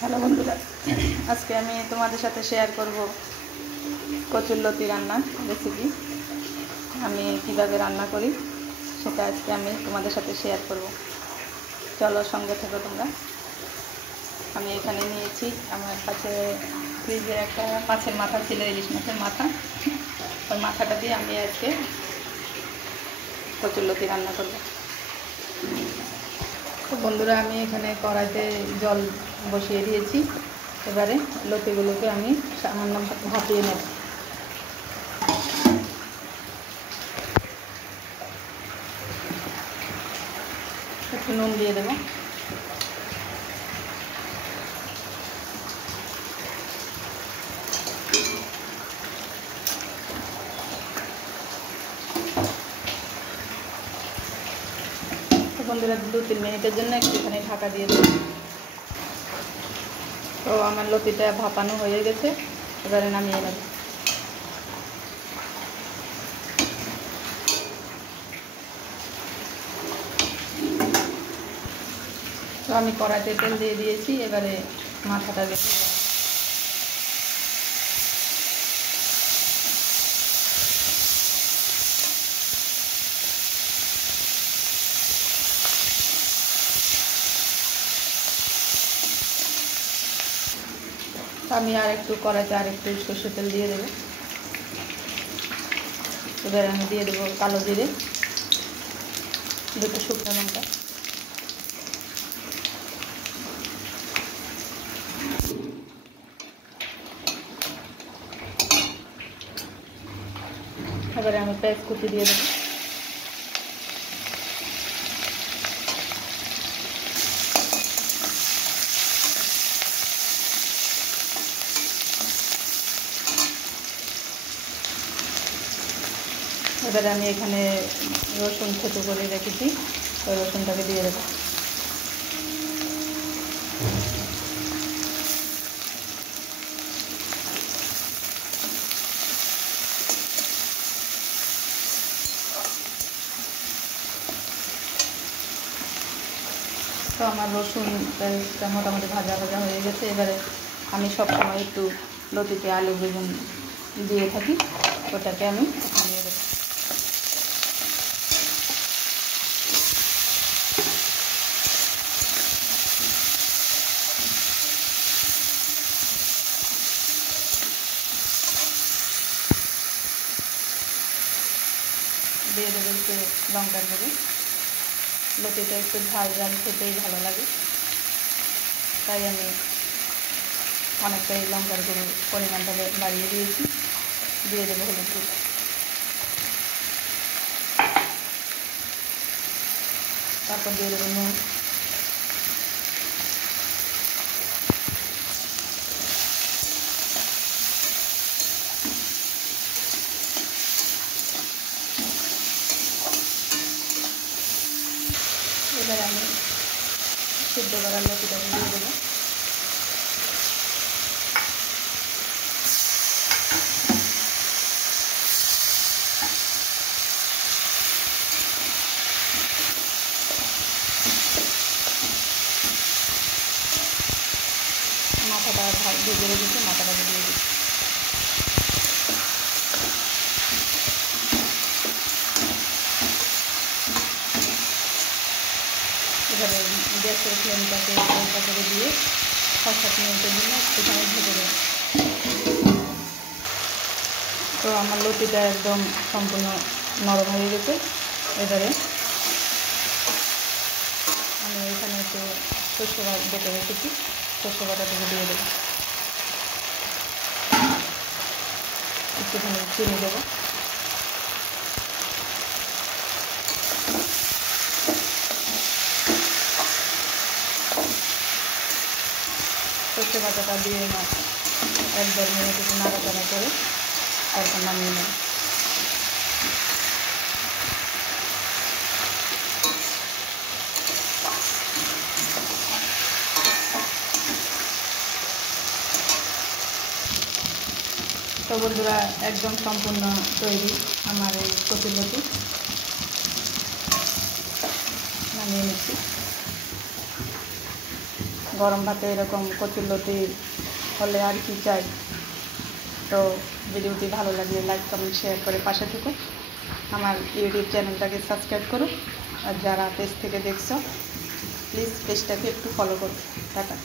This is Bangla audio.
হ্যালো বন্ধুরা, আজকে আমি তোমাদের সাথে শেয়ার করব কচুরলতি রান্নার রেসিপি। আমি কিভাবে রান্না করি সেটা আজকে আমি তোমাদের সাথে শেয়ার করব। চলো সঙ্গে থেকো তোমরা। আমি এখানে নিয়েছি, আমার কাছে ফ্রিজে একটা মাছের মাথা ছিল, ইলিশ মাছের মাথা। ওই মাথাটা দিয়ে আমি আজকে কচুরলতি রান্না করব। তো বন্ধুরা, আমি এখানে কড়াইতে জল বসিয়ে দিয়েছি। এবারে লতিগুলোকে আমি সামান্য ভাপিয়ে নেব। একটু নুন দিয়ে দেবো। বন্ধুরা, 2-3 মিনিটের জন্য একটুখানি ঢাকা দিয়ে দেবো। তো আমার লতিটা ভাপানো হয়ে গেছে, এবারে নামিয়ে নেব। তো আমি কড়াইতে তেল দিয়ে দিয়েছি, এবারে মাথাটা রেখে দেবো। আমি আর একটু কড়াইতে আর একটু সরষের তেল দিয়ে দেবো। এবারে আমি দিয়ে দেবো কালো জিরে, 2টো শুকনো লঙ্কা, এবারে আমি পেঁয়াজ কুচি দিয়ে দেবো। এবারে আমি এখানে রসুন থেতো করে রেখেছি, ওই রসুনটাকে দিয়ে দেবো। তো আমার রসুন পেঁয়াজটা মোটামুটি ভাজা ভাজা হয়ে গেছে। এবারে আমি সবসময় একটু লতিতে আলু বেগুন দিয়ে থাকি, ওটাকে আমি দিয়ে দেবো। দিয়ে দেবো একটু লঙ্কার গুঁড়ো। লতিটা একটু ঝাল ঝাল খেতেই ভালো লাগে, তাই আমি অনেকটাই লঙ্কার গুঁড়োর পরিমাণটা বাড়িয়ে দিয়েছি। দিয়ে দেবো হলুদ গুঁড়ো, তারপর দিয়ে দেবো নুন। এবার আমি সিদ্ধ করার লতিটাকে দিয়ে দেবো। মাথাটা ভেজে রেখেছি, মাথাটাকে দিয়ে দিচ্ছি। এবারে গ্যাসের ফ্লেমটাকে হালকা করে দিয়ে 6-7 মিনিটের জন্য একটুখানি ভেজে দেবো। তো আমার লতিটা একদম সম্পূর্ণ নরম হয়ে গেছে। এবারে আমি এখানে একটু সরষে বেটে রেখেছি, সরষে বাটাটাকে দিয়ে দেবো। একটুখানি চিনি দেবো। সরষে বাটাটা দিয়ে 1-1.5 মিনিট একটু নাড়াচাড়া করে তারপর নামিয়ে নেব। তো বন্ধুরা, একদম সম্পূর্ণ তৈরি আমার এই কচুরলতি। নামিয়ে নিচ্ছি। গরম ভাতে এরকম কচুরলতি হলে আর কি চাই। তো ভিডিওটি ভালো লাগলে লাইক কমেন্ট শেয়ার করে পাশে থেকো। আমার ইউটিউব চ্যানেলটাকে সাবস্ক্রাইব করো, আর যারা পেজ থেকে দেখছো প্লিজ পেজটাকে একটু ফলো করো। টাটা।